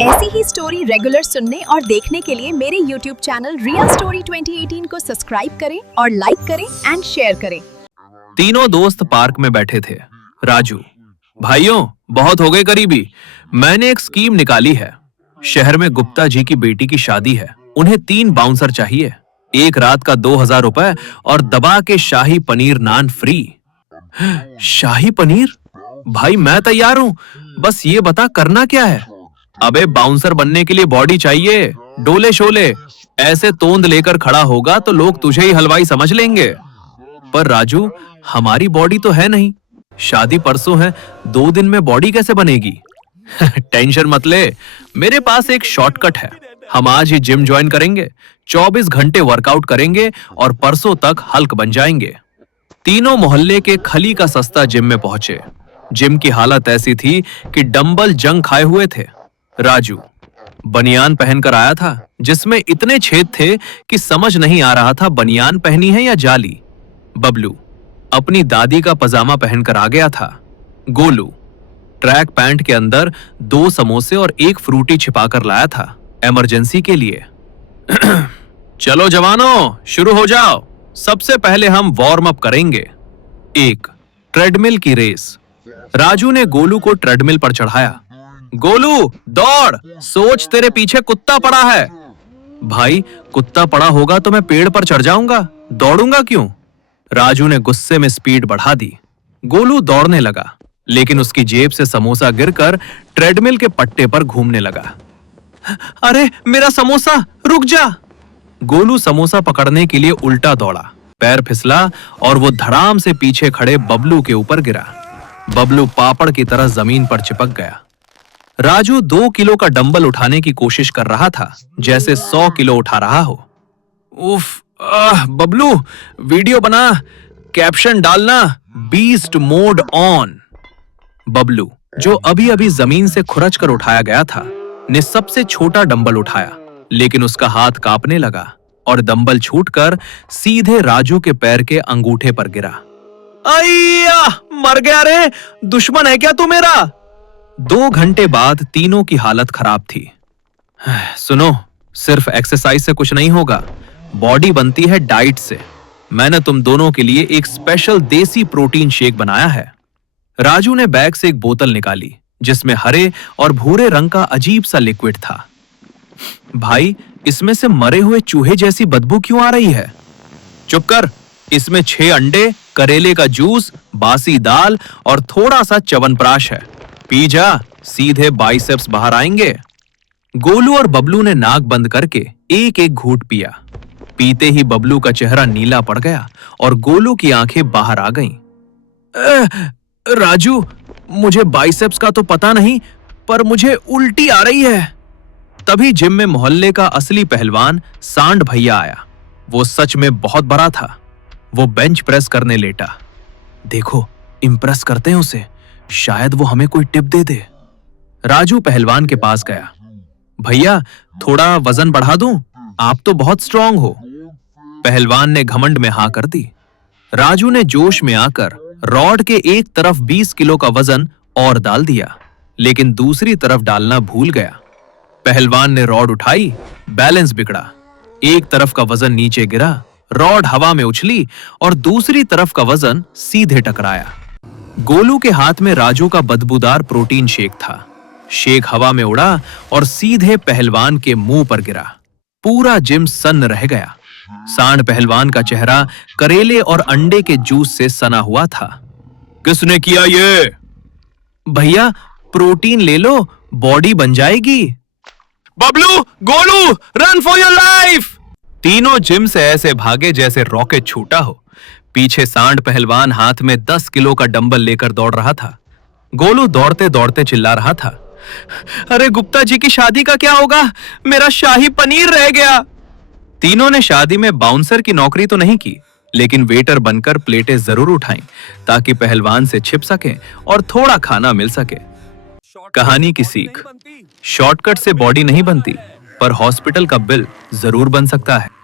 ऐसी ही story regular सुनने और देखने के लिए मेरे YouTube चैनल रियल स्टोरी 2018 को सब्सक्राइब करें और लाइक करें एंड शेयर करें। तीनों दोस्त पार्क में बैठे थे। राजू, भाइयों बहुत हो गए करीबी, मैंने एक स्कीम निकाली है। शहर में गुप्ता जी की बेटी की शादी है, उन्हें 3 बाउंसर चाहिए, एक रात का 2000 रुपए और दबा के शाही पनीर नान फ्री। शाही पनीर? भाई मैं तैयार हूं, बस ये बता करना क्या है। अबे बाउंसर बनने के लिए बॉडी चाहिए, डोले शोले, ऐसे तोंद लेकर खड़ा होगा तो लोग तुझे ही हलवाई समझ लेंगे। पर राजू, हमारी बॉडी तो है नहीं, शादी परसों है, 2 दिन में बॉडी कैसे बनेगी? टेंशन मत ले, मेरे पास एक शॉर्टकट है। हम आज ही जिम ज्वाइन करेंगे, 24 घंटे वर्कआउट करेंगे और परसों तक हल्क बन जाएंगे। तीनों मोहल्ले के खली का सस्ता जिम में पहुंचे। जिम की हालत ऐसी थी कि डंबल जंग खाए हुए थे। राजू बनियान पहनकर आया था जिसमें इतने छेद थे कि समझ नहीं आ रहा था बनियान पहनी है या जाली। बबलू अपनी दादी का पजामा पहनकर आ गया था। गोलू ट्रैक पैंट के अंदर 2 समोसे और 1 फ्रूटी छिपाकर लाया था इमरजेंसी के लिए। चलो जवानों, शुरू हो जाओ। सबसे पहले हम वार्म अप करेंगे। 1 ट्रेडमिल की रेस। राजू ने गोलू को ट्रेडमिल पर चढ़ाया। गोलू दौड़, सोच तेरे पीछे कुत्ता पड़ा है। भाई कुत्ता पड़ा होगा तो मैं पेड़ पर चढ़ जाऊंगा, दौड़ूंगा क्यों? राजू ने गुस्से में स्पीड बढ़ा दी। गोलू दौड़ने लगा, लेकिन उसकी जेब से समोसा गिरकर ट्रेडमिल के पट्टे पर घूमने लगा। अरे मेरा समोसा, रुक जा। गोलू समोसा पकड़ने के लिए उल्टा दौड़ा, पैर फिसला और वो धड़ाम से पीछे खड़े बबलू के ऊपर गिरा। बबलू पापड़ की तरह जमीन पर चिपक गया। राजू 2 किलो का डंबल उठाने की कोशिश कर रहा था, जैसे 100 किलो उठा रहा हो। उफ, बबलू वीडियो बना, कैप्शन डालना, बीस्ट मोड ऑन। बबलू, जो अभी अभी जमीन से खुरच कर उठाया गया था, ने सबसे छोटा डंबल उठाया, लेकिन उसका हाथ कांपने लगा और डंबल छूटकर सीधे राजू के पैर के अंगूठे पर गिरा। अय्या, मर गया रे, दुश्मन है क्या तू मेरा? 2 घंटे बाद तीनों की हालत खराब थी। सुनो, सिर्फ एक्सरसाइज से कुछ नहीं होगा, बॉडी बनती है डाइट से। मैंने तुम दोनों के लिए एक स्पेशल देसी प्रोटीन शेक बनाया है। राजू ने बैग से एक बोतल निकाली जिसमें हरे और भूरे रंग का अजीब सा लिक्विड था। भाई, इसमें से मरे हुए चूहे जैसी बदबू क्यों आ रही है? चुप कर, इसमें 6 अंडे, करेले का जूस, बासी दाल और थोड़ा सा च्यवनप्राश है। पी जा, सीधे बाइसेप्स बाहर आएंगे। गोलू और बबलू ने नाक बंद करके एक एक घूंट पिया। पीते ही बबलू का चेहरा नीला पड़ गया और गोलू की आंखें बाहर आ गईं। राजू, मुझे बाइसेप्स का तो पता नहीं, पर मुझे उल्टी आ रही है। तभी जिम में मोहल्ले का असली पहलवान सांड भैया आया। वो सच में बहुत बड़ा था। वो बेंच प्रेस करने लेटा। देखो, इंप्रेस करते हैं उसे, शायद वो हमें कोई टिप दे दे। राजू पहलवान के पास गया। भैया, थोड़ा वजन बढ़ा दूं? आप तो बहुत स्ट्रांग हो। पहलवान ने घमंड में हाँ कर दी। राजू ने जोश में आकर रॉड के एक तरफ 20 किलो का वजन और डाल दिया, लेकिन दूसरी तरफ डालना भूल गया। पहलवान ने रॉड उठाई, बैलेंस बिगड़ा। एक तरफ का वजन नीचे गिरा, रॉड हवा में उछली और दूसरी तरफ का वजन सीधे टकराया। गोलू के हाथ में राजू का बदबूदार प्रोटीन शेक था। शेक हवा में उड़ा और सीधे पहलवान के मुंह पर गिरा। पूरा जिम सन्न रह गया। सांड पहलवान का चेहरा करेले और अंडे के जूस से सना हुआ था। किसने किया ये? भैया, प्रोटीन ले लो, बॉडी बन जाएगी। Bablu, Golu, run for your life. तीनों जिम से ऐसे भागे जैसे रॉकेट छूटा हो। पीछे सांड पहलवान हाथ में 10 किलो का डंबल लेकर दौड़ रहा था। गोलू दौड़ते दौड़ते चिल्ला रहा था, अरे गुप्ता जी की शादी का क्या होगा? मेरा शाही पनीर रह गया। तीनों ने शादी में बाउंसर की नौकरी तो नहीं की, लेकिन वेटर बनकर प्लेटें जरूर उठाईं ताकि पहलवान से छिप सके और थोड़ा खाना मिल सके। कहानी की सीख, शॉर्टकट से बॉडी नहीं बनती, पर हॉस्पिटल का बिल जरूर बन सकता है।